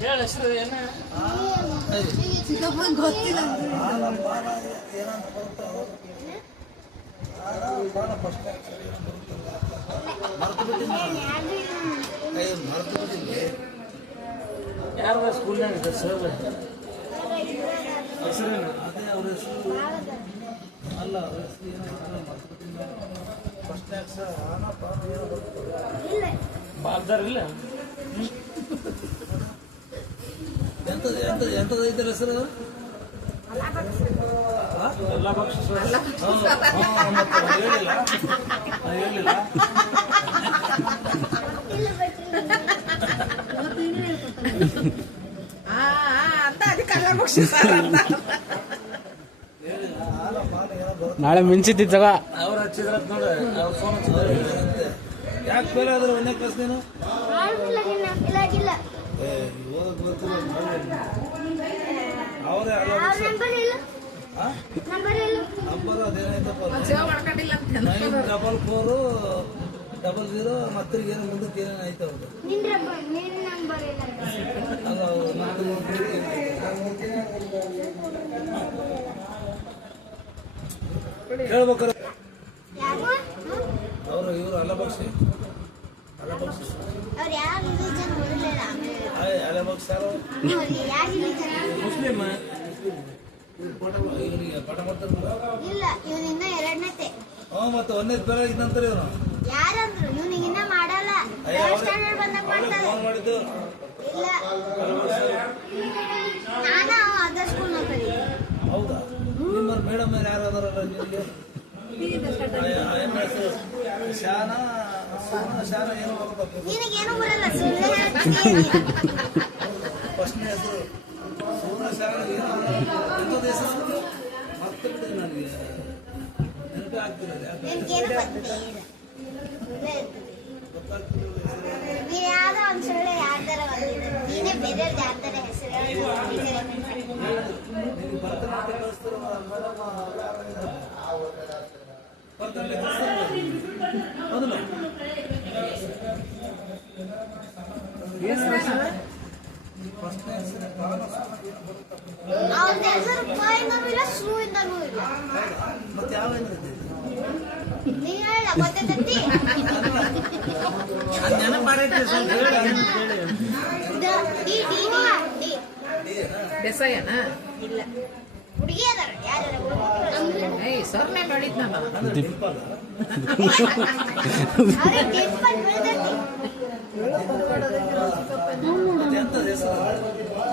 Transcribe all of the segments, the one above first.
ಹೇಳ ಹೆಸರು ಏನ ಗೊತ್ತಿಲ್ಲ ಯಾರ ಸ್ಕೂಲ್ನಾಗ ಸರ್ ಹೆಸರೇನು ಅದೇ ಅವ್ರ ಹೆಸರು ಅಲ್ಲ ಅವ್ರ ಹೆಸರು ಬಾಲ್ದಾರ್ ಇಲ್ಲ ಎಂತದ ಐತರ ಹೆಸರು ಎಲ್ಲ ಬಕ್ಷಿಸ ಹೇಳಿಲ್ಲ ಹೇಳಿಲ್ಲ ನಾಳೆ ಮಿಂಚಿದ್ದಾಗ ಅವ್ರು ಹಚ್ಚಿದ್ರ ನೋಡ ಅವ್ರ ಫೋನ್ ಹಚ್ಚಿದ್ರ ಯಾಕೆ ಫೇಲ್ ಆದ್ರೆ ಒಂದೇ ಕ್ಲಾಸ್ ನೀನು ಅವರೇ ನಂಬರ್ ಅದೇನಾಯ್ತಪ್ಪ 94400 ಮತ್ತೆ ಏನೋ ಮುಂದಕ್ಕೆ ಏನೇನು ಆಯ್ತು ಅವ್ರದ್ದು ಅಲ್ಲ ಹೇಳ್ಬೇಕಾರೆ ಅವರು ಇವರು ಅಲಬಕ್ಷಿ ಅಲಬಕ್ಷ ಮುಸ್ಲಿಮ್ ಇವನಿಗೆ ಪಾಠ ಮಾಡ್ತಾರಲ್ಲ ಇಲ್ಲ ಇವನಿನ್ನ ಎರಡನೇತೆ ಮತ್ತೆ ಒಂದೇ ಬೇರೆ ಇದ್ದಂತಾರೆ ಇವನು ಯಾರಂದ್ರು ಇವನಿಗಿನ್ನ ಮಾಡಲ್ಲ ಸ್ಟ್ಯಾಂಡರ್ಡ್ ಬಂದಾಗ ಮಾಡ್ತಾರೆ ಫೋನ್ ಮಾಡಿದ್ದು ಇಲ್ಲ ನಾನು ಅದರ್ ಸ್ಕೂಲ್ ನೋಡ್ತೀನಿ ಹೌದಾ ನಿಮ್ಮ ಮೇಡಮ್ ಯಾರು ಅದಾರಲ್ಲ ನಿಮಗೆ ಶಾನ ಏನು ಬರ್ಬೇಕು ನಿನಗೇನು ಬರಲ್ಲ ಸುಳ್ಳು ಫಸ್ಟ್ನೇ ಹೆಸರು ಸೋನ ಶಾನ ಎಂಥದ್ದು ಹೆಸರು ಮತ್ತೆ ಬಿಡಿ ನನಗೆ ನೆನಪೇ ಆಗ್ತಿಲ್ಲ ನಿನಗೇನು ಗೊತ್ತಿಲ್ಲ ನೀನು ಯಾವ್ದೋ ಒಂದು ಸುಳ್ಳು ಯಾರ್ದಾರ ಬಂದಿದ್ದು ನೀನೇ ಬೇರೆ ಯಾರ್ದಾರ ಹೆಸರು ಭರತನಾಟ್ಯ ಕಲಿಸ್ತಾರ ಮೇಡಮ್ ಭರತನಾಟ್ಯ ಕಲಿಸ್ತಾರ ಹೌದಲ್ಲ ಫಸ್ಟ್ನೇ ಹೆಸರು ಅವ್ರ ಹೆಸರು ಪಾಯಿಂದನೂ ಇಲ್ಲ ಶೂ ಇಂದನೂ ಇಲ್ಲ ಮತ್ತೆ ಯಾವ ಏನಿದೆ ನೀ ಹೇಳ ಗೊತ್ತೈತಿ ದೇಸಾಯನ ಇಲ್ಲ ಹುಡುಗಿ ಅದಾರ ಯಾರು ಏಯ್ ಸರ್ನೇ ಮಾಡಿದ್ನಲ್ಲ ಡಿಂಪಲ್ ಅವ್ರಿಗೆ ಡಿಂಪಲ್ ಬೆಳೆದೈತಿ ಎಂತ ಹೆಸರು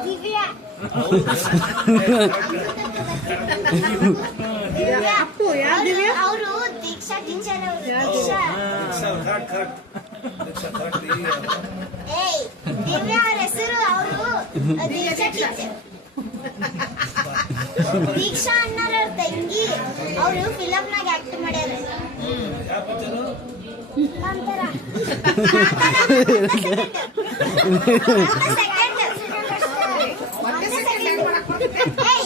ದಿವ್ಯಾ ಅಪ್ಪು ಯಾರು ದಿವ್ಯಾ ಅವರು ದೀಕ್ಷಾ ಟೀಚರ್ ಅವರು ದೀಕ್ಷಾ ಏಯ್ ದಿವ್ಯಾ ಅವ್ರ ಹೆಸರು ಅವರು ದೀಕ್ಷಾ ಟೀಚರ್ ದೀಕ್ಷಾ ಅಣ್ಣರ ತಂಗಿ ಅವರು ಫಿಲಮ್ನಾಗ ಆಕ್ಟ್ ಮಾಡ್ಯಾರ ಕಾಂತಾರ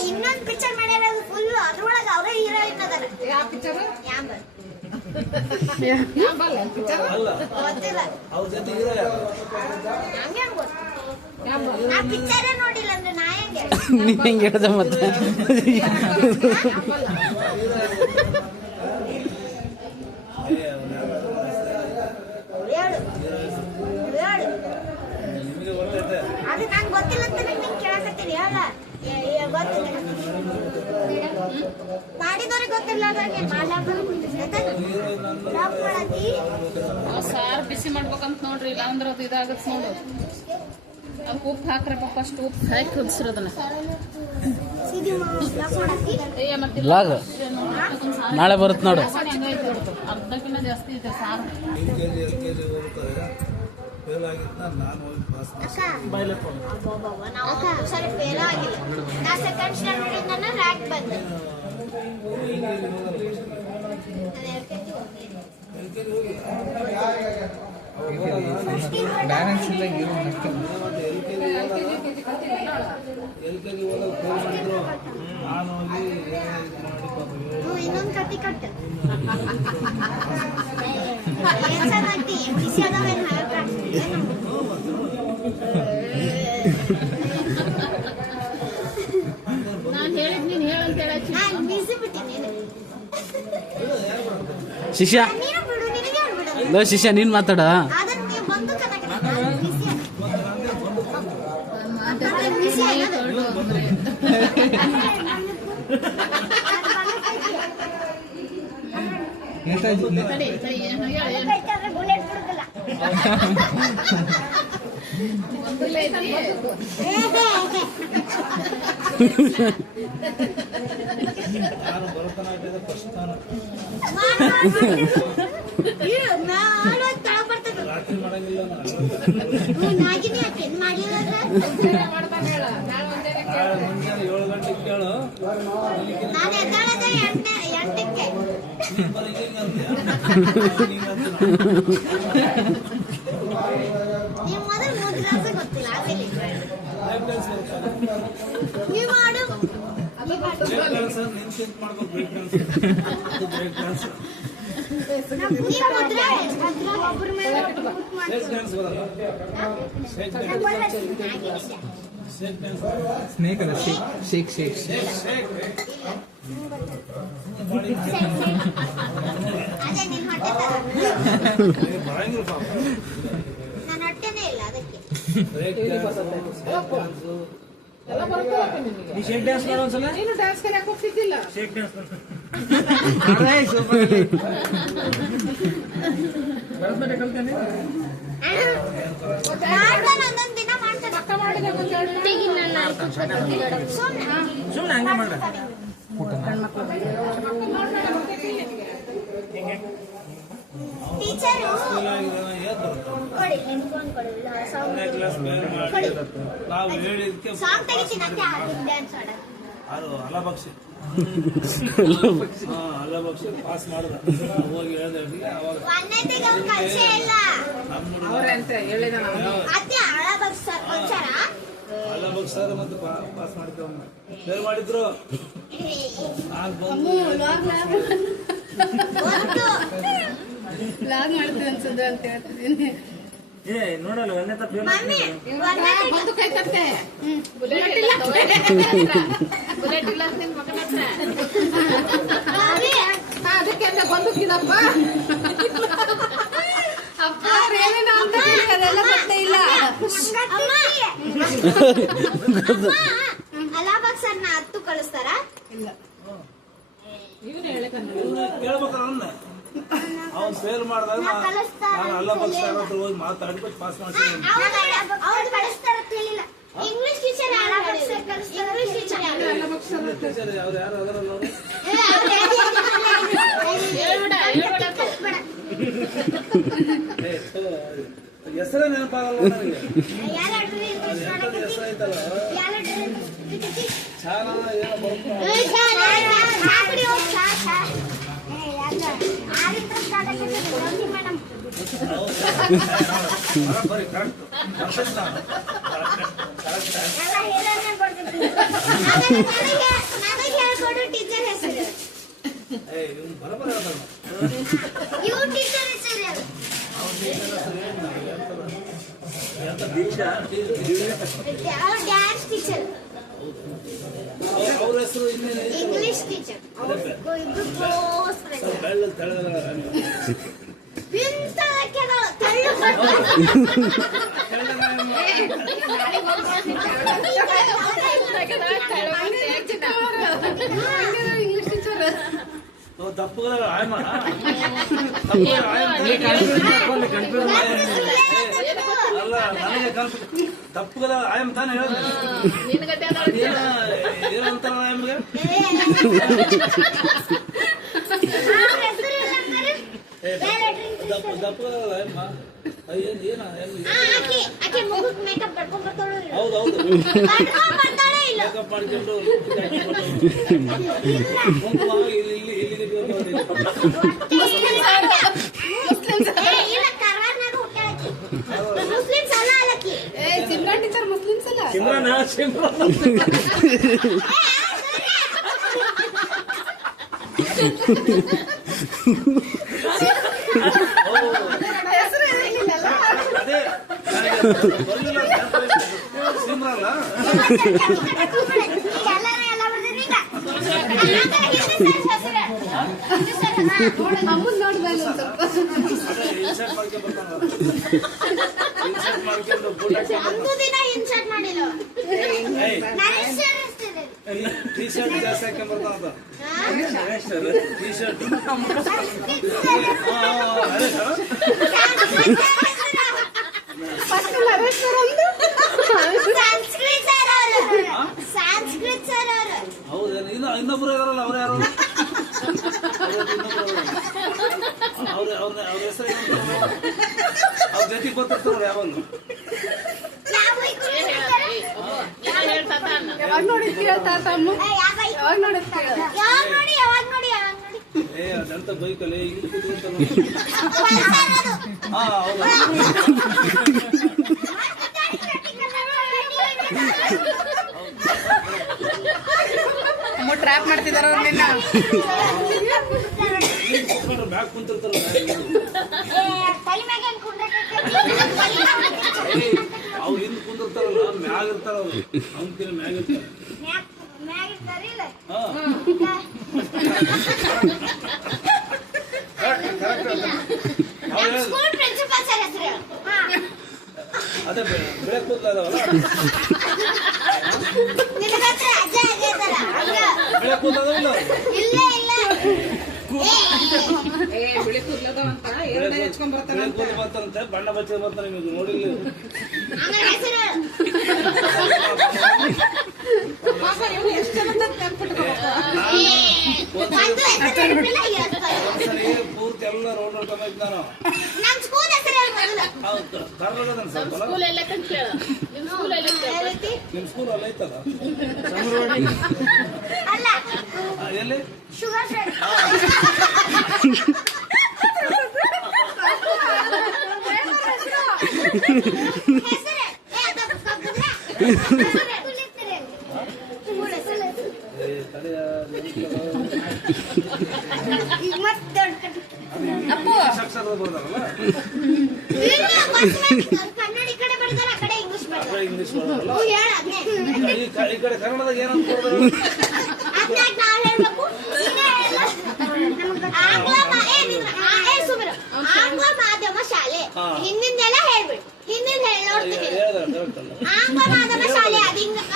ಇನ್ನೊಂದು ಪಿಕ್ಚರ್ ಮಾಡ್ಯಾರ ಫುಲ್ ಅದ್ರೊಳಗೆ ಅವರೇ ಹೀರೋಯಿನ್ ಅದಾರ ಯಾವ ಪಿಕ್ಚರ್ ಯಾಂಬರ್ ಅಲ್ಲ ಗೊತ್ತಿಲ್ಲ ಅವ್ರ ಜೊತೆ ಹೀರೋ ಯಾರು ಹಂಗೆ ಗೊತ್ತು ನಾ ಪಿಕ್ಚರೇ ನೋಡಿಲ್ಲ ಅಂದ್ರೆ ನಾ ಹೆಂಗೆ ನೀನ್ ಹೆಂಗೆ ಹೇಳ್ದ ಮತ್ತೆ ನಿಮಗೆ ಗೊತ್ತೈತೆ ಅದು ನಂಗೆ ಗೊತ್ತಿಲ್ಲ ಅಂತ ನಿಂಗೆ ಕೇಳಕತ್ತೀನಿ ಹೇಳ ಗೊತ್ತಿಲ್ಲ ಮಾಡಿದವ್ರಿಗೆ ಗೊತ್ತಿಲ್ಲ ಅದ್ರಾಗೆ ಸಾರು ಬಿಸಿ ಮಾಡ್ಬೇಕಂತ ನೋಡ್ರಿ ಇಲ್ಲ ಅಂದ್ರೆ ಅದು ಇದಾಗತ್ತೆ ನೋಡು ಅದಕ್ಕೆ ಉಪ್ಪು ಹಾಕ್ರಪ್ಪ ಫಸ್ಟ್ ಉಪ್ಪು ಹಾಕಿ ಕುದಿಸಿರೋದನ್ನ ಲಾಗ್ ನಾಳೆ ಬರುತ್ತೆ ನೋಡು ಅರ್ಧಕ್ಕಿಂತ ಜಾಸ್ತಿ ಇದೆ ಸಾರು LKG ಹೋಗ್ತಾರೆ ಫೇಲ್ ಆಗಿತ್ತು ನಾನು ಹೋಗಿ ಪಾಸ್ ಸರಿ ಫೇಲ್ ಆಗಿಲ್ಲ ನಾ ಸೆಕೆಂಡ್ ಸ್ಟ್ಯಾಂಡರ್ಡ್ ಇಂದ ರ್ಯಾಂಕ್ ಬಂದೆ ಬ್ಯಾಲೆನ್ಸ್ ಇಲ್ಲ ಏನು LKG ಹೋದಾಗ ಫೇಲ್ ಮಾಡಿದ್ರು ನಾನು ಹೋಗಿ ಇನ್ನೊಂದು ಕಟ್ಟಿ ಕಟ್ಟ ಏನ್ ಚೆನ್ನಾಗಿ ಬಿಸಿ ಅದಾವೇನು ನಾನು ಹೇಳಿದ್ ನೀನು ಹೇಳಂತ ಹೇಳಚ್ಚಿ ನಾನು ಬಿಸಿ ಬಿಟ್ಟಿನಿ ಶಿಷ್ಯ ನೀನು ಬಿಡು ನಿನಗೆ ಯಾರು ಬಿಡೋದು ಲೋ ಶಿಷ್ಯ ನೀನ್ ಮಾತಾಡ ಅದನ್ನ ನೀವು ಬಂದು ಕನಕ ಬಿಸಿ ಬಿಸಿ ತಡಿ ತಡಿ ಏನು ಹೇಳು ಬುಲೆಟ್ ಬಿಡುದಿಲ್ಲ ಒಂದಿಲ್ಲ ಐತಿ ನಾನು ಭರತನಾಟ್ಯದ ಫಸ್ಟ್ ಸ್ಥಾನ ರಾತ್ರಿ ಮಾಡಂಗಿಲ್ಲ ನಾಗಿನಿ ಅಟೆಂಡ್ ಮಾಡಿದ್ರೆ ಮಾಡ್ತಾನೆ ಹೇಳ ನಾಳೆ ಒಂದೇ ನಾಳೆ ಮುಂಜಾನೆ 7 ಗಂಟೆಗೆ ಕೇಳು ನಾನು ಎದ್ದಾಳದ 8ಕ್ಕೆ ನೀನ್ ಬರೀ ಹಿಂಗಂತೀಯ? ನೀವು ಮೊದಲು ಮುದ್ರಾಸ ಗೊತ್ತಿಲ್ಲ ಆಮೇಲೆ ನೀವು ಮಾಡು ಬ್ರೇಕ್ ಡ್ಯಾನ್ಸ್ ನಿನ್ ಚಿಂತೆ ಮಾಡ್ಬೇಕು ಬ್ರೇಕ್ ಡ್ಯಾನ್ಸ್ ಬ್ರೇಕ್ ಡ್ಯಾನ್ಸ್ ನೀವು ಮುದ್ರಾ ಒಬ್ಬರ ಮೇಲೆ ಶೇಕ್ ಡ್ಯಾನ್ಸ್ ಬರಲ್ಲ shake dance shake dance snake ಅದ ಶೇಕ್ ಶೇಕ್ ಶೇಕ್ ಶೇಕ್ ಅದೇ ನಿನ್ನ ಹೊಟ್ಟೆ ತರ ಬರಂಗಿಲ್ಲ ಪಾಪ ನನ್ನ ಹೊಟ್ಟೆನೇ ಇಲ್ಲ ಅದಕ್ಕೆ ಬ್ರೇಕ್ ಡ್ಯಾನ್ಸ್ ಎಲ್ಲ ಬರ್ತದೆ ನಿನಗೆ ನೀ ಶೇಕ್ ಡ್ಯಾನ್ಸ್ ಮಾಡೋ ಒಂದ್ಸಲ ನೀನು ಡ್ಯಾನ್ಸ್ ಕಲಿಯಕ್ಕೆ ಹೋಗ್ತಿದ್ದಿಲ್ಲ ಶೇಕ್ ಡ್ಯಾನ್ಸ್ ಭರತನಾಟ್ಯ ಕಲ್ತೇನೆ ಮಾಡ್ತಾನೆ ಒಂದೊಂದು ದಿನ ಮಾಡ್ತಾನೆ ಪಕ್ಕ ಮಾಡಿದೆ ಅಂತ ಹೇಳಿ ಸುಮ್ಮನೆ ಹಂಗೆ ಮಾಡ ಟೀಚರು ಕೊಡಿ ಫೋನ್ ಕೊಡಿ ಕ್ಲಾಸ್ ಬೇರೆ ಮಾಡಿ ನಾವು ಹೇಳಿದಕ್ಕೆ ಸಾಂಗ್ ತೆಗಿತೀನಿ ಅಂತ ಡ್ಯಾನ್ಸ್ ಆಡೋದು ಅದು ಅಲಬಕ್ಷಿ ಅಲಬಕ್ಷಿ ಪಾಸ್ ಮಾಡಿದ ಹೋಗಿ ಹೇಳಿದೆ ಅವಾಗ ಒಂದನೇತಿಗೆ ಅವ್ರು ಕಲ್ಸೇ ಇಲ್ಲ ನಮ್ಮ ಅವ್ರೆ ಅಂತ ಹೇಳಿದ ನಾನು ಅದೇ ಹಳಬಗ್ ಸರ್ ಕಲ್ಸಾರ ಅಲಬಕ್ಷ ಸರ್ ಮತ್ತೆ ಪಾಸ್ ಮಾಡಿದ್ದೆ ಒಮ್ಮೆ ಬೇರೆ ಮಾಡಿದ್ರು ನಾನು ಬಂದು ಒಂದು ಲಾಗ್ ಮಾಡ್ತೀವಿ ಅನ್ಸಿದ್ರೆ ಅಂತ ಹೇಳ್ತಿದ್ದೀನಿ ಏ ನೋಡಲ್ಲ ಒಂದೇ ತಪ್ಪು ಮಮ್ಮಿ ಒಂದನೇತಿಗೆ ಒಂದು ಕೈ ತಟ್ಟೆ ಬುಲೆಟ್ ಇಲ್ಲ ಬುಲೆಟ್ ಇಲ್ಲ ಅಂತ ನಿನ್ ಮಗನ ಹತ್ರ ಮಮ್ಮಿ ಅದಕ್ಕೆ ಅಂತ ಬಂದಕ್ಕಿದಪ್ಪ ಅಪ್ಪ ಏನೇನೋ ಅಂತ ಅದೆಲ್ಲ ಗೊತ್ತೇ ಇಲ್ಲ ಅಲಾಬಾಗ್ ಸರ್ನ 10 ಕಳಿಸ್ತಾರ ಇವನು ಹೇಳಿಕಂದ್ರೆ ಕೇಳ್ಬೇಕಲ್ಲ ನನ್ನ ಅವ್ನು ಫೇಲ್ ಮಾಡಿದಾಗ ನಾನು ಅಲಬಕ್ಷ ಸರ್ ಹತ್ರ ಹೋಗಿ ಮಾತಾಡ್ಬಿಟ್ಟು ಪಾಸ್ ಮಾಡ್ತೀನಿ ಅವ್ರು ಕಳಿಸ್ತಾರ ಅಂತ ಹೇಳಿಲ್ಲ ಇಂಗ್ಲಿಷ್ ಟೀಚರ್ ಅಲಾಬಾಗ್ ಸರ್ ಕಳಿಸ್ತಾರ ಇಂಗ್ಲಿಷ್ ಟೀಚರ್ ಟೀಚರ್ ಯಾರು ಅದರಲ್ಲ ನೋಡಿ ಹೆಸರೇ ನೆನಪಾಗಲ್ಲ ನನಗೆ ಹೆಸರು ಐತಲ್ಲ ಚಾನ ಏನೋ ಬರುತ್ತೆ ಬರೀ ಕರೆಕ್ಟ್ ನನಗೆ ಹೇಳ್ಕೊಡು ಟೀಚರ್ ಹೆಸರು ಇವ್ನು ಬರಬರ ಹೇಳ್ತಾನೆ ಇವ್ರು ಟೀಚರ್ ಹೆಸರು ಯಾವ ಡ್ಯಾನ್ಸ್ ಟೀಚರ್ ಅವ್ರ ಹೆಸರು ಇನ್ನೇನು ಇಂಗ್ಲಿಷ್ ಟೀಚರ್ ಇಬ್ರು ಕ್ಲೋಸ್ ಫ್ರೆಂಡ್ ಬೆಳ್ಳಲ್ಲಿ ತೆಳ್ಳಗಲ್ಲ ಇಂಗ್ಲಿಷ್ ಟೀಚರ್ ತಪ್ಪುಗಳ ಆಯ್ಮ ಅಲ್ಲ ನನಗೆ ತಪ್ಪುಗಳ ಆಯಮ್ ತಾನೇ ಹೇಳಿದೆ ನಿನ್ ಗತೆ ಏನಂತಾರ ಆಯಮ್ಗೆ ದಪ್ಪುಗಳ ಆಯಮ್ಮ ಏನ ಹೌದೌದು ಮೇಕಪ್ ಮಾಡ್ಕೊಂಡು ಸಿಮ್ರಾನ್ ಟೀಚರ್ ಮುಸ್ಲಿಮ್ಸ್ ಅಲ್ಲ ಅದೇ ಸಿಮ್ರಾನ್ ನಮ್ಮನ್ನ ನೋಡ್ಬೇಕು ಒಂದ್ ಸ್ವಲ್ಪ. ಇನ್ಸರ್ಟ್ ಮಾಡ್ಕೊಂಡು ಬರ್ತಾನ. ಇನ್ಸರ್ಟ್ ಮಾಡ್ಕೊಂಡು ಬೂಟ್ ಹಾಕ್ಕೊಂಡು ಇನ್ಸರ್ಟ್ ಮಾಡಿಲ್ಲ ಟೀ ಶರ್ಟ್ ಜಾಸ್ತಿ ಹಾಕೊಂಡ್ ಬರ್ತಾನ ಟೀ ಶರ್ಟ್ ಹೌದೇನು ಇನ್ನೊಬ್ರು ಇದಾರಲ್ಲ ಅವ್ರು ಯಾರು ಅವ್ರ ಹೆಸರು ಅವ್ರ ಜೊತೆಗೆ ಗೊತ್ತಿರ್ತಾರ ಯಾವಾಗಲೂ ಯಾವಾಗ ನೋಡಿದ್ ಕೇಳ್ತಾ ತಮ್ಮ ಯಾವಾಗ ನೋಡಿದ್ ಕೇಳ ಏ ಅದಂತ ಬೈಕಲ್ಲಿ ಇಲ್ಲಿ ಕೂತ್ಕೊಂತಾನ ಹಾ ಹೌದು ಟ್ರ್ಯಾಪ್ ಮಾಡ್ತಿದಾರ ಅವ್ರು ನಿನ್ನ. ಬ್ಯಾಗ್ ಕುಂತಿರ್ತಾರಲ್ಲ ಅವ್ರು ಹಿಂದ್ ಕುಂದಿರ್ತಾರಲ್ಲ ಮ್ಯಾಗ ಇರ್ತಾರ ಅವ್ರು ಅವ್ನ ಮ್ಯಾಗ ಇರ್ತಾರ ಅದೇ ಬೆಳೆ ಕೂದಲ ಅದಾವಲ್ಲ ಬೆಳೆ ಕೂದಲ ಅದಾವಲ್ಲ ಬಿಳಿ ಕೂದ್ಲದ ಅಂತ ಎರಡ ಹೆಚ್ಕೊಂಡ್ ಬರ್ತಾರ. ಬೆಳೆ ಕೂದಲು ಬರ್ತಾರಂತೆ ಬಣ್ಣ ಬಚ್ಚ ಬರ್ತಾರೆ ನಿಮ್ಗೆ ನೋಡಿಲ್ಲ ಎಷ್ಟು ಜನ ನೆನ್ಪಿಟ್ಕೋಬೇಕು. ಒಂದ್ಸರಿ ಪೂರ್ತಿ ಎಲ್ಲ ರೌಂಡ್ ಹೊಡ್ಕೊಂಡ್ ನಾನು ಹೌದು ಕರ್ನಾಟಕದ ಸ್ವಲ್ಪ ಸ್ಕೂಲ್ ಎಲ್ಲ ಕೇಳ ನಿಮ್ ಸ್ಕೂಲ್ ಎಲ್ಲ ನಿಮ್ ಸ್ಕೂಲ್ ಅಲ್ಲ ಐತಲ್ಲ ಎಲ್ಲಿ ಅಕ್ಷರ ಬರ್ದಾರಲ್ಲ ಕನ್ನಡ ಕಡೆ ಬರ್ತಾರ ಆ ಕಡೆ ಇಂಗ್ಲಿಷ್ ಬರ್ತಾರ ಇಂಗ್ಲಿಷ್ ಬರೋದಲ್ಲ ಹೇಳ ಈ ಕಡೆ ಕನ್ನಡದಾಗ ಏನಂತ ಕೊಡ್ತಾರೆ ಆಂಗ್ಲ ಮಾಧ್ಯಮ ಶಾಲೆ ಹಿಂದಿಂದೆಲ್ಲ ಹೇಳ್ಬಿಡು ಹಿಂದಿಂದ ನೋಡ್ತೀವಿ ಆಂಗ್ಲ ಮಾಧ್ಯಮ ಶಾಲೆ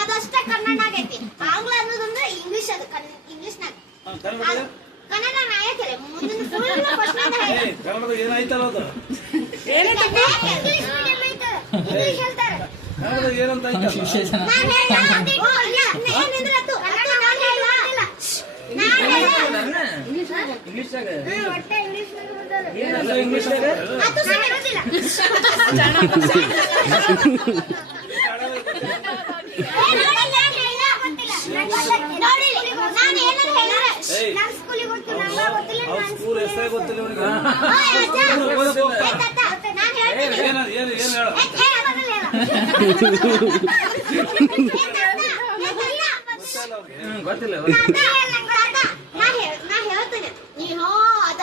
ಅದಷ್ಟ ಕನ್ನಡ ಆಗೈತಿ ಆಂಗ್ಲ ಅನ್ನೋದಂದ್ರೆ ಇಂಗ್ಲಿಷ್ ಅದು ಇಂಗ್ಲಿಷ್ನಾಗ ಕನ್ನಡ ನಾಯಕರೇ ಮುಂದಿನ ಫುಲ್ ಕ್ವಶ್ಚನ್ ಹೇಳಿ ಕನ್ನಡದಾಗ ಏನಾಯ್ತಲ್ಲ ಅದು ಇಂಗ್ಲಿಷ್ ಮೀಡಿಯಂ ಐತೆ ಇಂಗ್ಲಿಷ್ ಹೇಳ್ತಾರೆ ಕನ್ನಡದಾಗ ಏನಂತ ಆಯ್ತಲ್ಲ ನಾನು ಹೇಳ ಏನಿದ್ರೆ ಅದು ನಾನು ಹೇಳಿಲ್ಲ ಇಂಗ್ಲಿಷ್ನಾಗ ಒಟ್ಟೆ ಇಂಗ್ಲಿಷ್ ಬರ್ತಾರೆ ಏನಲ್ಲ ಇಂಗ್ಲಿಷ್ನಾಗ ಅದು ಸರಿಯಿಲ್ಲ ಅವ್ರ ಸ್ಕೂಲ್ ಹೆಸರೇ ಗೊತ್ತಿಲ್ಲ ಇವನಿಗೆ ಏನ್ ಹೇಳ ಗೊತ್ತಿಲ್ಲ ನಾ ಹೇಳ್ತೇನೆ ನೀನು ಅದ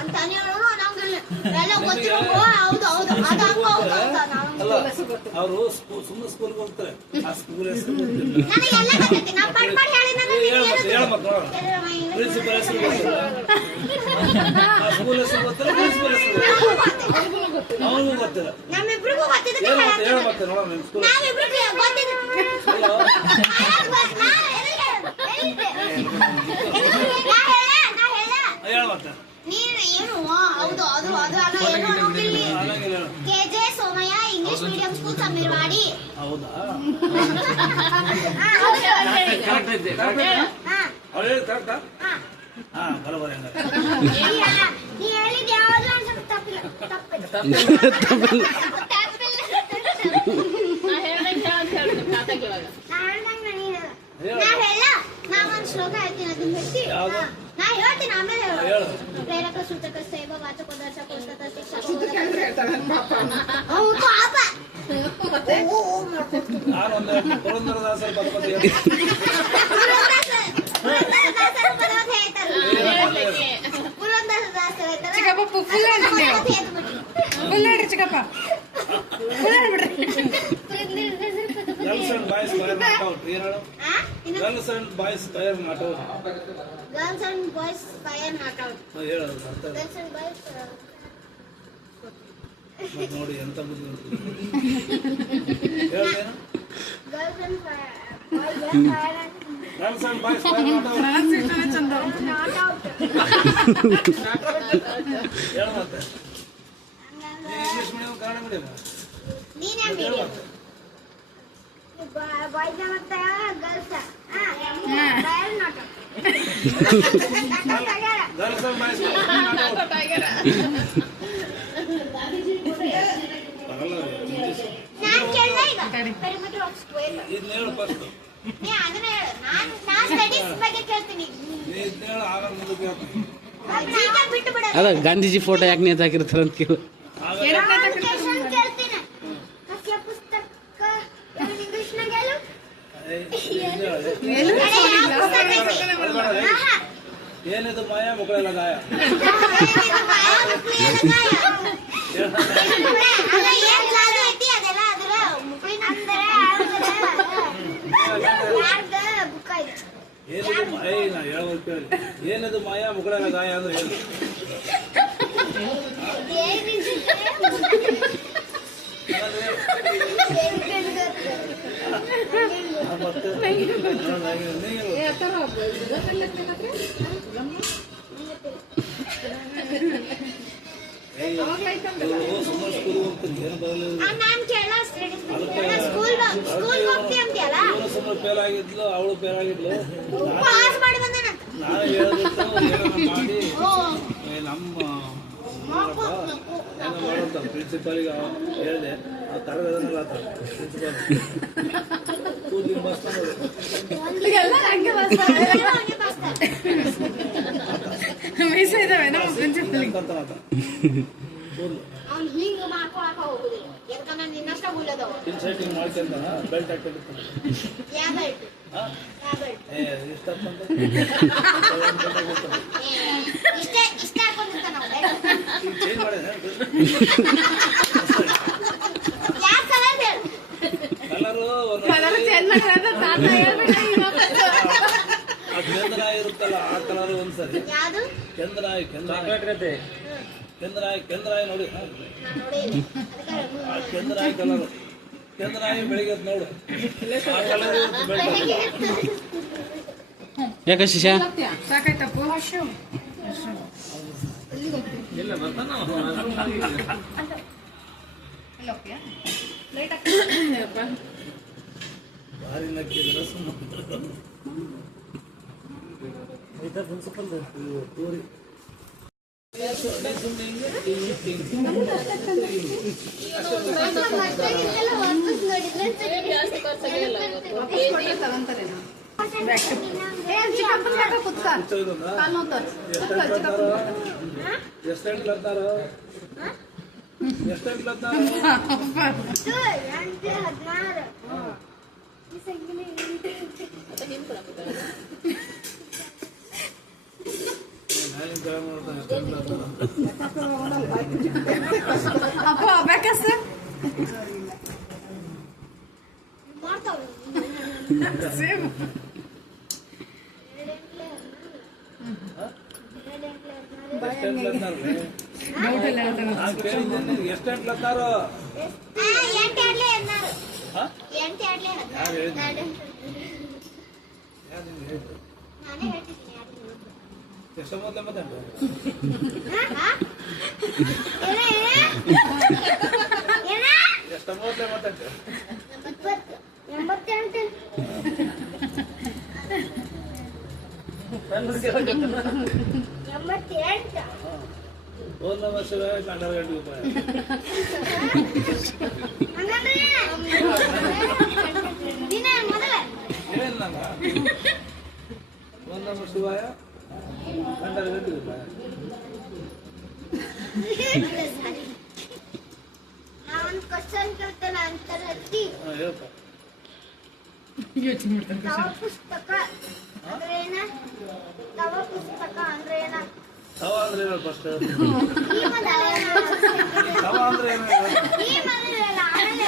ಅಂತ ಹೇಳೋರು ನಂಗಿಲ್ಲ ಎಲ್ಲ ಗೊತ್ತಿರೋ ಹೌದು ಹೌದು ಅದ ಅಲ್ಲ ಅವರು ಸುಮ್ಮನೆ ಸ್ಕೂಲ್ಗೆ ಹೋಗ್ತಾರೆ ಆ ಸ್ಕೂಲ್ ಹೆಸರು ಗೊತ್ತಿಲ್ಲ ನನಗೆಲ್ಲ ಗೊತ್ತೈತಿ ನಾ ಪಡ್ ಪಡ್ ಹೇಳಿ ಹೇಳ ಮತ್ತೆ ನೋಡೋಣ ಪ್ರಿನ್ಸಿಪಲ್ ಹೆಸರು ಗೊತ್ತಿಲ್ಲ ಆ ಸ್ಕೂಲ್ ಹೆಸರು ಗೊತ್ತಿಲ್ಲ ಪ್ರಿನ್ಸಿಪಲ್ ಹೆಸರು ಅವನಿಗೂ ಗೊತ್ತಿಲ್ಲ ನಮ್ಮಿಬ್ರಿಗೂ ಗೊತ್ತಿದ್ದಕ್ಕೆ ಹೇಳ ಮತ್ತೆ ನೋಡೋಣ ನಿಮ್ ಸ್ಕೂಲ್ ನಾವಿಬ್ರಿಗೆ ಗೊತ್ತಿದ್ದ ಹೇಳ ಮತ್ತೆ ನೀನು ಏನು ಹೌದು ಅದು ಅದು ಅಲ್ಲ ಏನೋ ನೋಡಿಲ್ಲಿ ಅನ್ನಂಗಿಲ್ಲ ಹೇಳು KJ Somaiya English medium school ತಮ್ಮಿರವಾಡಿ ಹೌದಾ ಕರೆಕ್ಟ್ ಐತೆ ಅವಳು ಹೇಳಿ ಕರೆಕ್ಟಾ ಹಾ ಬರೋಬರಿ ಹಂಗಾರೆ ನೀ ಹೇಳಿದ ಯಾವ್ದು ಅನ್ಸುತ್ತೆ ತಪ್ಪಿಲ್ಲ ನಾ ಹೇಳ್ದಂಗೆ ಹೇಳಿ ನಿಮ್ ತಾತ ಕೇಳಾಗ ನಾ ಹೇಳ ನಾ ಒಂದ್ ಶ್ಲೋಕ ಹೇಳ್ತೀನಿ ಅದನ್ನ ಹೇಳ್ತಿ ನಾ ಹೇಳ್ತೀನಿ ಆಮೇಲೆ ಹೇಳು ಪ್ರೇರಕ ಸೂತಕ ಸೇವ ವಾಚಕ ದರ್ಶಕ ಉಸ್ತತ ಅಂದ್ರೆ ಹೇಳ್ತಾಳೆ ನನ್ನ ಪಾಪ. ಹೌದು ಪಾಪ ನಾನು ಒಂದು ಪುರಂದರದಾಸರ ಪದಪತಿ ಹೇಳಿ ಚಿಕ್ಕಪ್ಪ ಫುಲ್ ಹೇಳ್ರಿ ನೀವು ಫುಲ್ ಹೇಳ್ರಿ ಚಿಕ್ಕಪ್ಪ ಫುಲ್ ಹೇಳ್ಬಿಡ್ರಿ. ಎಲ್ಲ girls and boys fire not out ಏನ್ ಹೇಳು ಆ? ಇನ್ನು girls and boys fire not out girls and boys fire not out. ಹೇಳೋದು ಅರ್ಥ ಗರ್ಲ್ಸ್ ಅಂಡ್ ಬಾಯ್ಸ್ ಮತ್ತ್ ನೋಡಿ ಎಂತ ಬುದ್ಧಿ ಉಂಟು ಹೇಳ್ತೇನು girls and fire boys fire girls and boys fire not out not out. ಹೇಳು ಮತ್ತೆ ಇಂಗ್ಲಿಷ್ ಮೀಡಿಯಂ ಕನ್ನಡ ಮೀಡಿಯಂ ನೀನೇ ಮೀಡಿಯಂ. ಬಾಯ್ಸ್ ಮತ್ತೆ girls fire not out. Girls and boys not out ನಾನು ಕೇಳಿದೆ ಈಗ ಪೆರಿಮೀಟರ್ ಆಫ್ ಸ್ಕ್ವೇರ್. ಇದನ್ನ ಹೇಳು ಫಸ್ಟ್ ನೀ ಅದನ್ನ ಹೇಳು. ನಾನು ಸ್ಟಡೀಸ್ ಬಗ್ಗೆ ಕೇಳ್ತೀನಿ. ನೀ ಇದನ್ನ ಹೇಳು ಆಗ ಮುಂದಕ್ಕೆ ಹೇಳ್ತೀನಿ ಜೀಕೆ ಬಿಟ್ಟು ಬಿಡು. ಅದ ಗಾಂಧೀಜಿ ಫೋಟೋ ಯಾಕೆ ನೇತು ಹಾಕಿರ್ತಾರ ಅಂತ ಕೇಳು. ಆಗ ನಾನು ಕ್ವೆಶ್ಚನ್ ಕೇಳ್ತೀನಿ. ಕಸ್ಯ ಪುಸ್ತಕ ಇಂಗ್ಲಿಷ್ನಾಗ ಹೇಳು. ಏನಿದು ಮಾಯ ಮುಗಳೆಲ್ಲ ಗಾಯ ಏನಿದು ನಾ ಹೇಳೋದು ಕೇಳಿ ಏನಿದು ಮಾಯ ಮುಗಳೆಲ್ಲ ಗಾಯ ಅಂದ್ರೆ ಏನು ಮತ್ತೆ ಸುಮ್ಮನೆ ಸ್ಕೂಲ್ ಹೋಗ್ತೀನಿ ಏನು ಬರಲಿಲ್ಲ ನಾನು ಕೇಳ ಸ್ಕೂಲ್ ಹೋಗ್ತಿ ಅಂತೀಯಲ್ಲ, ಸುಮ್ಮನೆ ಫೇಲ್ ಆಗಿದ್ಲು ಅವಳು ಫೇಲ್ ಆಗಿದ್ಲು ಪಾಸ್ ಮಾಡಿ ಬಂದನಂತ. ನಾನು ಹೇಳ್ಬಿಟ್ಟು ಏನೋ ಮಾಡಿ ನಮ್ಮ ಏನೋ ಮಾಡೋಂತ ಪ್ರಿನ್ಸಿಪಾಲಿಗೆ ಹೇಳಿದೆ ಆ ತರಗದನ್ನೆಲ್ಲ ಪ್ರಿನ್ಸಿಪಾಲ್ ಕೂಲಿ ಬಸ್ ಅವ್ನು ಹಿಂಗ್ ಮಾಡ್ಕೊಳಕ ಹೋಗುದಿಲ್ಲ, ಯಾಕಂದ್ರೆ ನಿನ್ನಷ್ಟ ಉಳ್ಳದವ. ಇನ್ಸೈಟಿಂಗ್ ಮಾಡ್ಕೊಂತಾನ ಬೆಲ್ಟ್ ಹಾಕೊಂಡಿರ್ತಾನೆ ಯಾ ಬೆಲ್ಟ್ ಯಾ ಬೆಲ್ಟ್ ಇಷ್ಟಪ್ಪಂತ ಇಷ್ಟ ಹಾಕೊಂಡಿರ್ತಾನ ನಾವು ಬೆಲ್ಟ್. ಚೇಂಜ್ ಮಾಡಿದೆ ಯಾ ಕಲರ್ ಹೇಳು. ಕಲರು ಆ ಕೆಂದನಾಯಿ ಇರುತ್ತಲ್ಲ ಆ ಕಲರ್ ಒಂದ್ಸರಿ ಯಾವುದು? ಕೆಂದನಾಯಿ ನೋಡಿ ನಾನು ನೋಡಿಲ್ಲ. ಆ ಕೆಂದನಾಯಿ ಕಲರ್ ಕೆಂದನಾಯಿ ಬೆಳಿಗ್ಗೆ ಎದ್ದು ನೋಡು ಆ ಕಲರ್ ಬೆಳಿಗ್ಗೆ ಯಾಕ ಶಿಷ್ಯ ಸಾಕಾಯ್ತಪ್ಪ ಇಲ್ಲ ಬರ್ತಾನ ಭಾರಿ ನಕ್ಕಿದ್ರೆ ಸುಮ್ಮನೆ ತೋರಿ ಮತ್ತೊಂದಿದ್ದೆಲ್ಲ ವಾಪಸ್ ನೋಡಿದ್ರೆ ಎಷ್ಟೆಂಟ್ಲತ್ತಾರ ಇದು 8, 16. ಈ ಸಂಖ್ಯೆನೇ ಅಪ್ಪ ಅಬ್ಯಾಕಸ್ ಮಾಡ್ತಾವ. ಸೇಮ್ ಎಷ್ಟೆಂಟ್ಲತ್ತಾರೋ ನಾನೇ ಹೇಳ್ತಿದ್ದೀನಿ. ಎಷ್ಟು ಮೊದಲೇ ಮತ್ತೆ ಎಷ್ಟು ಮೊದಲೇ ಮತ್ತೆ 88. ಒಂದು ವರ್ಷ ಕಂಡರ ಗಂಟೆ ರೂಪಾಯಿ ಏನಿಲ್ಲ ನಂಗ ಒಂದು ವರ್ಷ ಶಿವಾಯ ಕಂಡರ ಗಂಟೆ ರೂಪಾಯಿ ನಾವೊಂದು ಕ್ವಶನ್ ಕೇಳ್ತೇನೆ ಅಂತಾರೆ ಅತ್ತಿ. ಹೇಳಪ್ಪ ಯೋಚನೆ ಮಾಡ್ತಾರೆ ತವ ಪುಸ್ತಕ ಅಂದ್ರೆ ಏನ? ತವ ಪುಸ್ತಕ ಅಂದ್ರೆ ಏನ? ತವ ಅಂದ್ರೆ ಏನು ಫಸ್ಟ್ ಈ ಮೊದಲೇ ತವ ಅಂದ್ರೆ ಏನು ಈ ಮೊದಲೇ ಆಮೇಲೆ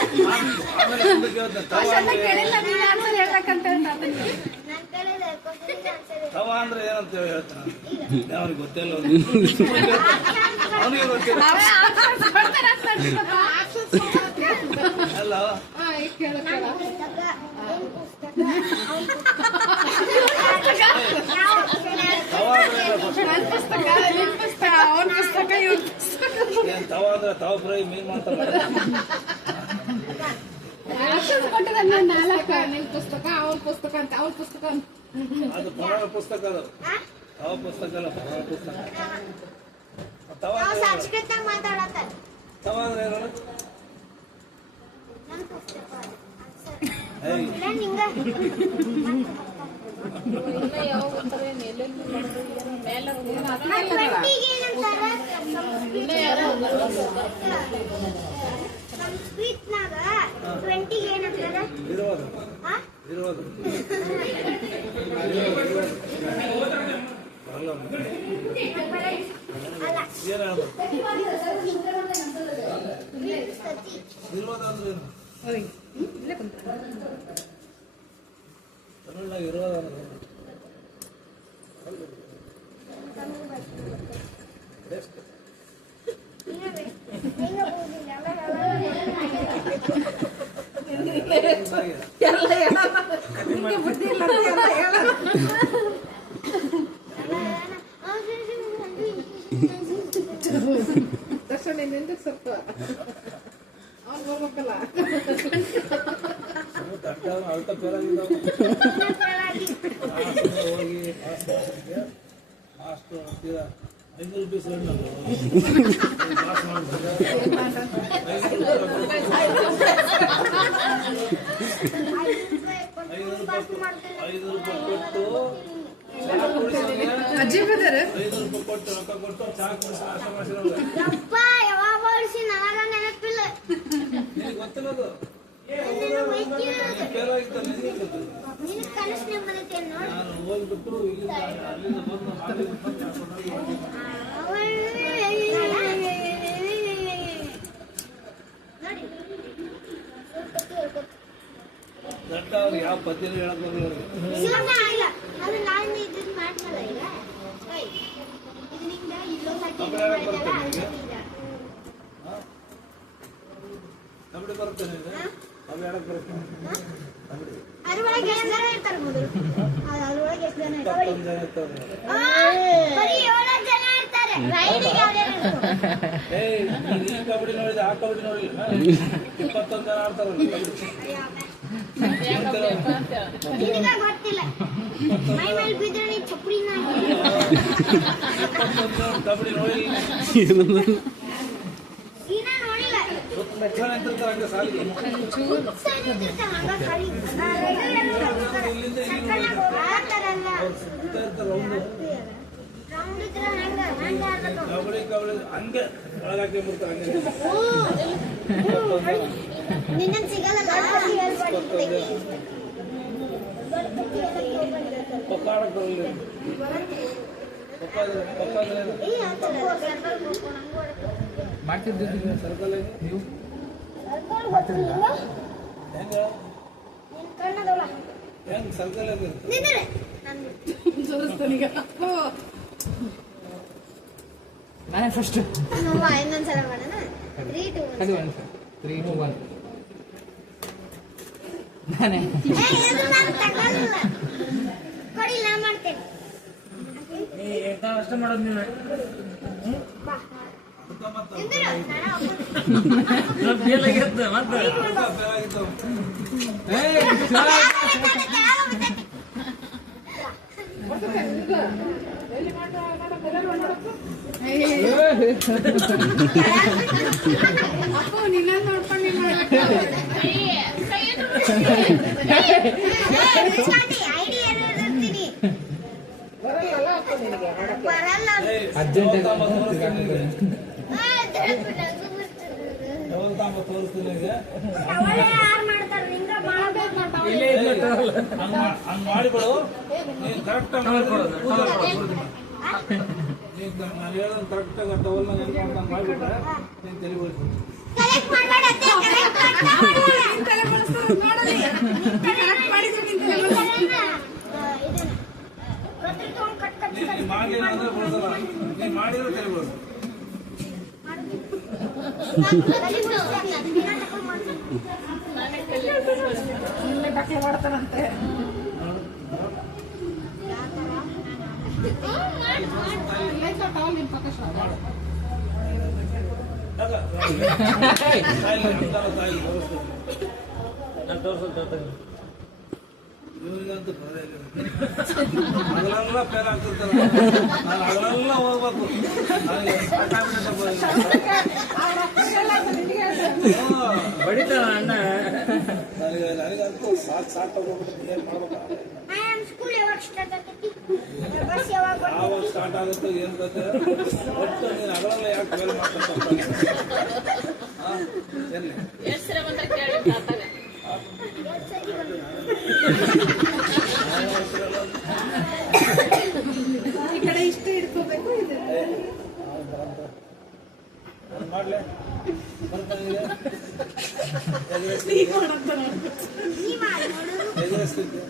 ಆಮೇಲೆ ಮುಂದಕ್ಕೆ ಹೇಳ್ತಾನೆ. ತವ ಅಂದ್ರೆ ನನ್ ಕಡೆ ಕ್ವಶನ್ ತವ ಅಂದ್ರೆ ಏನಂತ ಹೇಳಿ ಹೇಳ್ತಾನೆ. ಅವ್ನಿಗೆ ಗೊತ್ತಿಲ್ಲ, ಅವನಿಗೆ ಗೊತ್ತಿಲ್ಲ ಅಲ್ಲ. ತವ ಅಂದ್ರೆ ತವ ಫ್ರೈ ಮೀನ್ ಮಾಡ್ತಾರ. ಪುಸ್ತಕ ಅವ್ರ ಪುಸ್ತಕ ಅಂತ ಅವ್ರ ಪುಸ್ತಕ ಅಂತ ಅದು ಪುರಾಣ ಪುಸ್ತಕ, ಅದು ತವ ಪುಸ್ತಕ ಅಲ್ಲ, ಪುರಾಣ ಪುಸ್ತಕ. ತವ ನಾವು ಸಂಸ್ಕೃತ ಮಾತಾಡತ್ತಾರೆ. ತವ ಅಂದ್ರೆ ಏನು? ನನ್ ಪುಸ್ತಕ ಏಯ್, ನಿಂಗ ಸಂಸ್ಕೃತ್ನಾಗ 20 ಏನಂತಾರ? ಇರುವುದು ಇರುವುದು ಅಲ್ಲ, ಅಲ್ಲ ಏನು ಹೇಳ್ಬೋದು? ಸತಿ ಇರುವುದು ಅಂದ್ರೆ ಏನು? ತಮಿಳ್ನಾಗ ಇರುವುದು ಅಂದ್ರೆ ಏನು? ದರ್ಶನಿಂದ ಸ್ವಲ್ಪ ಅವ್ನು ಬರ್ಬೇಕಲ್ಲ. ಅಳ್ತ ಪೇರಾಗಿದ್ದಾವೆ ಹೋಗಿ ಮಾಸ್ಟರ್ ಅಂತೀರ 500 ರೂಪಾಯಿ ಸಣ್ಣ ಪಾಸ್ ಮಾಡ್ತಾರೆ. 5 ರೂಪಾಯಿ ಕೊಟ್ಟು ಅಜ್ಜಿ ಬದಾರೆ 5 ರೂಪಾಯಿ ಕೊಟ್ಟು ರೊಕ್ಕ ಕೊಟ್ಟು ಚಾ ಕುಡಿಸಿ ನಾಶ ಮಾಡಿಸಿರೋದು. ಯಪ್ಪ ಯಾವಾಗ ಬಳಸಿ ನನಗ ನೆನಪಿಲ್ಲ. ನಿನಗೆ ಗೊತ್ತಿರೋದು ಫೇಲ್ ಆಗಿದ್ದ ನಿನಗೆ ಗೊತ್ತಿಲ್ಲ. ನಿನ್ ಕನಸು ಬಂದೈತೆ ನೋಡಿ. ನಾನು ಹೋಗ್ಬಿಟ್ಟು ಇಲ್ಲಿಂದ ಅಲ್ಲಿಂದ ಬಂದು ಹಾಲಿಂದ ದಟ್ಟ ಅವ್ರಿಗೆ ಯಾವ ಪದ್ಯನೂ ಹೇಳಕ್ ಬರಲ್ಲ. ಅದು ನಾನು ಇದನ್ನ ಮಾಡ್ತಾರ ಈಗ ಇದರಿಂದ ಇಲ್ಲೊಂದು ಕಬಡ್ಡಿ ಬರುತ್ತೆ ನಿನಗೆ? ಕಬಡ್ಡಿ ಆಡಕ್ ಬರುತ್ತೆ? ಅದ್ರೊಳಗೆ ಎಷ್ಟು ಜನ ಇರ್ತಾರೆ ಮೊದಲು? ಅದ್ರೊಳಗೆ ಎಷ್ಟು ಜನ ಇರ್ತಾರೆ? 11 ಜನ ಇರ್ತಾರೆ. ಬರೀ 7 ಜನ ಇರ್ತಾರೆ. ರೈಡಿಗೆ ಏಯ್, ನೀನ್ ಈ ಕಬಡ್ಡಿ ನೋಡಿದ ಆ ಕಬಡ್ಡಿ ನೋಡಿಲ್ಲ? 21 ಜನ ಆಡ್ತಾರಲ್ಲ ನಿನಗ ಗೊತ್ತಿಲ್ಲ. ಮೈ ಮೇಲೆ ಬಿದ್ರೆ ನೀ ಚಪ್ಪಡಿನ 21 ಜನ ಕಬಡ್ಡಿ ನೋಡಿಲ್ಲ. ಇನ್ನ ನೋಡಿಲ್ಲ. ಜನ ನಿಂತಿರ್ತಾರೆ ಹಂಗೆ ಸಾಲಿಗೆ. ಇಲ್ಲಿಂದ ಕಬಡ್ಡಿ ಕಬಡ್ಡಿ ಹಂಗೆ ಒಳಗಾಕಿ ಬಿಡ್ತಾರೆ ಹಂಗೆ. ನಿನ್ನ ಸಿಗಲ್ಲ. ಪಪ್ಪ ಆಡಕ್ ಬರಲ್ಲ. ಪಪ್ಪ ಅಂದ್ರೆ ಮಾಡ್ತಿದ್ದೀವಿ ಸರ್ಕಲ್ ನೀವು ಹೆಂಗ್ ಸರ್ಕಲ್ ನಾನೇ ಫಸ್ಟ್ ಇನ್ನೊಂದ್ಸಲ ಮಾಡೋಣ. 3, 2, 1 3, 2, 1 ನಾನೇ ಕೊಡಿ ನಾ ಮಾಡ್ತೇನೆ. ಅಷ್ಟ ಮಾಡೋದು ನೀವೇ. ಅಪ್ಪ ನಿನ್ನ ನೋಡ್ಕೊಂಡು ಬರಲ್ಲ ಅಪ್ಪ ನಿನಗೆ ಬರಲ್ಲ. ಅರ್ಜೆಂಟ್ ತೋರಿಸ್ತೀನಿ ಈಗ. ಯಾರು ಮಾಡ್ತಾರೆ? ನಿಂಗ ಮಾಡಬೇಕು ಹಂಗ್ ಮಾಡಿಬಿಡು. ನೀನ್ ಕರೆಕ್ಟ್ ನಾನು ಹೇಳೋದು ಕರೆಕ್ಟ್ ಆಗಿ ಟವಲ್ ಹೆಂಗ್ ಮಾಡ್ದಂಗೆ ಮಾಡಿಬಿಟ್ರೆ ನೀನ್ ತಲೆ ಕಲೆಕ್ಟ್ ಮಾಡಬೇಡ. ನೀ ಮಾಡಲಿಲ್ಲ ಅಂದ್ರೆ ಬಳಸಲ್ಲ, ನೀ ಮಾಡಿದ್ರೆ ತೆಗಿಬೋದು. ಇಲ್ಲೇ ಡಕ್ಲೆ ಮಾಡ್ತಾರಂತೆ. ಇವರಿಗಂತೂ ಹಗಲೆಲ್ಲ ಫೇಲ್ ಆಗ್ತಿರ್ತಾರೆ. ನಾನು ಹಗಲೆಲ್ಲ ಹೋಗ್ಬೇಕು, ನನಗೆ ಹೊಡಿತಾವ ಅಣ್ಣ. ನನಗಂತೂ ಸಾಕು ಹೋಗ್ಬಿಟ್ಟು ಏನ್ ಮಾಡ್ಬೇಕು, ಯಾವಾಗ ಸ್ಟಾರ್ಟ್ ಆಗುತ್ತೋ ಏನ್ ಗೊತ್ತೆ. ಒಟ್ಟು ನೀನು ಹಗಲೆಲ್ಲ ಯಾಕೆ ಫೇಲ್ ಮಾಡ್ತಾ ಎಲ್ಲಿ ಎಷ್ಟು ಸಲ ಬಂದ್ರೆ ಕೇಳಿ ತಾತಾಗ. ಈ ಕಡೆ ಇಷ್ಟ ಹಿಡ್ಕೋಬೇಕು ಇದು ಮಾಡ್ಲೆ ಎದುರಿಸ್ತಿದ್ದೆ.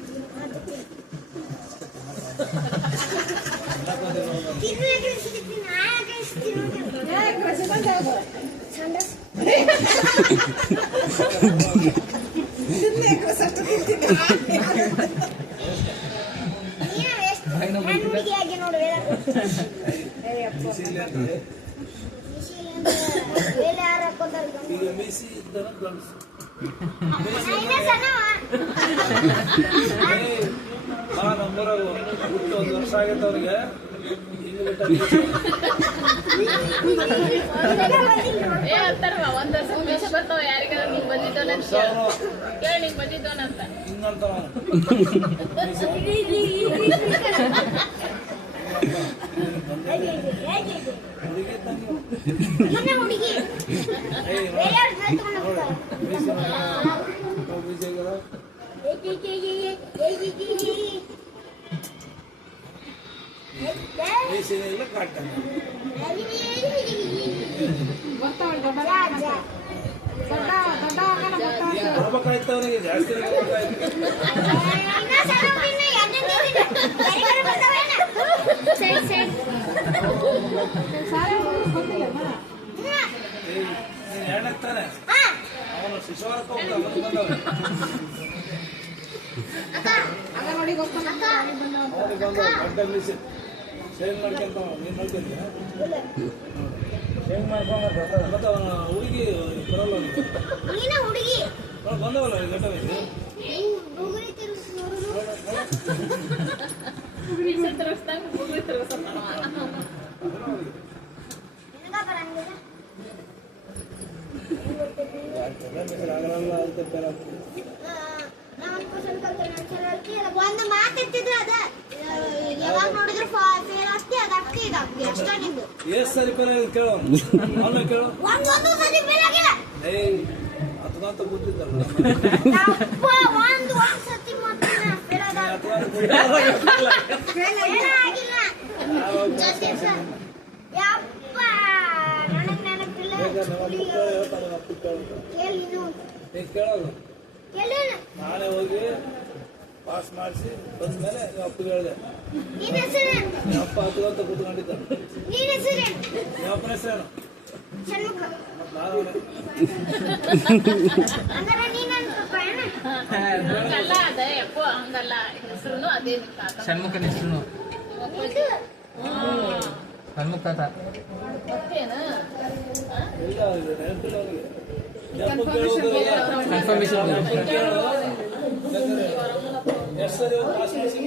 ಈಗ ಮೀಸಿ ಇದ್ದನ ಗಂಡಸು ನಮ್ಮೂರಾಗ ಹುಟ್ಟು 1 ವರ್ಷ ಆಗೈತೆ ಅವ್ರಿಗೆ. ಏ ಅಂತಾರವ, 1 ವರ್ಷ ಮೀಸ ಬರ್ತಾವ ಯಾರಿಗಾರ ನೀನ್ ಬಂದಿದ್ದವನ ಅಂತ ಕೇಳಿ, ನೀನ್ ಬಂದಿದ್ದವನ ಅಂತ. ಹಿಂಗಂತ ಇಲ್ಲ ಕಾಡ್ತಾನೆ. ಬರ್ಬೇಕಾಯ್ತು ಅವನಿಗೆ, ಜಾಸ್ತಿ ನೀನ್ ಹೇಳಕ್ತಾನೆ ಅವನು ಶಿಶುವಾರಕ್ಕೆ ಹೋಗ್ತಾನೆ. ಬಂದವ ಅಂಗನವಾಡಿಗೆ ಹೋಗ್ತಾನೆ. ಅವನಿಗೆ ಬಂದು ಗಡ್ಡಲ್ಲಿ ಸೇವ್ ಮಾಡ್ಕೊಂತ ನೀನ್ ನೋಡ್ಕೊಂತೀಯ ಹೆಂಗ್ ಮಾಡ್ಕೊಂಡ ಮತ್ತೆ ಅವನ ಹುಡುಗಿ ಬರಲ್ಲ ಹುಡುಗಿ ಬಂದವಲ್ಲ ಗಡ್ಡ ಮೀಸ ತಿರುಗಿಸ್ದಂಗ ಗೂಗ್ಲಿ ತಿರುಗಿಸ್ತಾನ. ಆಗಲ್ಲ ಅಂತ ಬೇರಾಗ್ತದೆ. ಒಂದು ಮಾತಿರ್ತಿದ್ರು ಅದ ಯಾವಾಗ ನೋಡಿದ್ರು ಫೇಲ್ ಆಗ್ತಿ ಅದಾಗ್ತಿ ಇದಾಗ್ತಿ ಅಷ್ಟ ನಿಂದು. ಎಷ್ಟು ಸರಿ ಫೇಲ್ ಆಗಿದೆ ಕೇಳು, ಅವನು ಕೇಳು. ಒಂದು ಸರಿ ಫೇಲ್ ಆಗಿಲ್ಲ. ಹತ್ತದಂತ ಗೊತ್ತಿದ್ದಲ್ಲ ಒಂದು ಸತಿ ಮಾತ್ರ ಫೇಲ್ ಆಗಿಲ್ಲ. ಯಪ್ಪ ನನಗ್ ನೆನಪಿಲ್ಲ. ಕೇಳಿ ನೀನ್ ಕೇಳಲ್ಲ. ಕೇಳಿಲ್ಲ. ನಾನೇ ಹೋಗಿ ಪಾಸ್ ಮಾಡಿಸಿ ಬಂದ್ಮೇಲೆ ಅಪ್ಪಗೆ ಹೇಳಿದೆ. ನಿನ್ನ ಹೆಸರೇನು? ಅಪ್ಪ ಹತ್ತದಂತ ಕೂತ್ಕೊಂಡಿದ್ದ. ನಿನ್ನ ಹೆಸರೇನು? ಅಪ್ಪನ ಹೆಸರೇನು? ಷಣ್ಮುಖ. ನಾನು ಅಂದ್ರೆ ನೀನ್ ನನ್ ಪಪ್ಪ ಏನ? ಹಂಗಲ್ಲ ಅದ ಯಪ್ಪೋ, ಹಂಗಲ್ಲ ಹೆಸರು ಅದೇ ತಾತ. ಷಣ್ಮುಖನ ಹೆಸರು ಷಣ್ಮುಖ ತಾತ. ಮತ್ತೇನ ಇಲ್ಲ ನೆನಪಿಲ್ಲ ಅವನಿಗೆ. ಕನ್ಫರ್ಮೇಶನ್ ಎಷ್ಟು ಸರಿ ಪಾಸ್ ಮಾಡಿಸಿ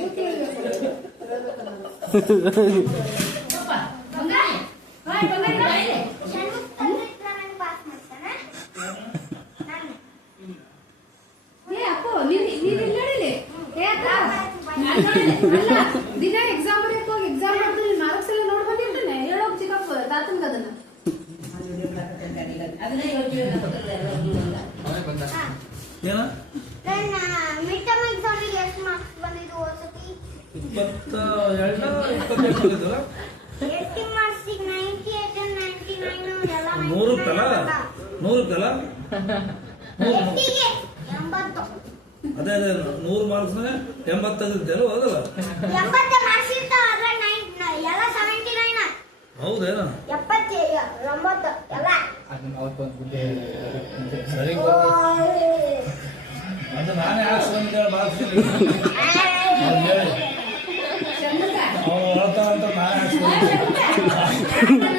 ದಿನ ಎಕ್ಸಾಮ್ ಹೋಗಿ ಎಕ್ಸಾಮ್ ಮಾಡಿದ್ರೆ ಮಾರ್ಕ್ಸ್ ಎಲ್ಲ ನೋಡ್ ಬಂದಿರ್ತಾನೆ. ಹೇಳೋಕ್ ಚಿಕ್ಕಪ್ಪ ತಾತನ್ಗ ಅದನ್ನ ಏನ ನನ್ನ ಮಿಡ್ ಟರ್ಮ್ ಎಕ್ಸಾಮಿಗೆ ಎಷ್ಟು ಮಾರ್ಕ್ಸ್ ಬಂದಿದ್ದು ಓದ್ಸತಿ? 22 80 ಮಾರ್ಕ್ಸಿಗೆ 98 99 ಎಲ್ಲ 100 ರೂಪಾಯಿ 100 ರೂಪಾಯಿ 80ಗೆ 80 80. ಅದೇ 100 ಮಾರ್ಕ್ಸ್ನಾಗ 80 ತೆಗೆದಿದ್ದೇನೋ ಹೌದಲ್ಲ? 80 ಮಾರ್ಕ್ಸ್ ಇರ್ತಾವ ಅದ್ರಾಗ ಎಲ್ಲ 79. ಹೌದೇನೋ? 70 9 ಎಲ್ಲ. ಅದನ್ನ ಅವತ್ತೊಂದು ಬುದ್ಧಿ ಸರಿ ಅದು ನಾನೇ ಹಾಕ್ಸ್ಕೊಂಡ್ರೆ ಮಾರ್ಕ್ಸ್ ಅವನು ಹೇಳ್ತಾನಂತ ನಾನೇ ಹಾಕ್ಸ್ಕೊಂಡ್ರೆ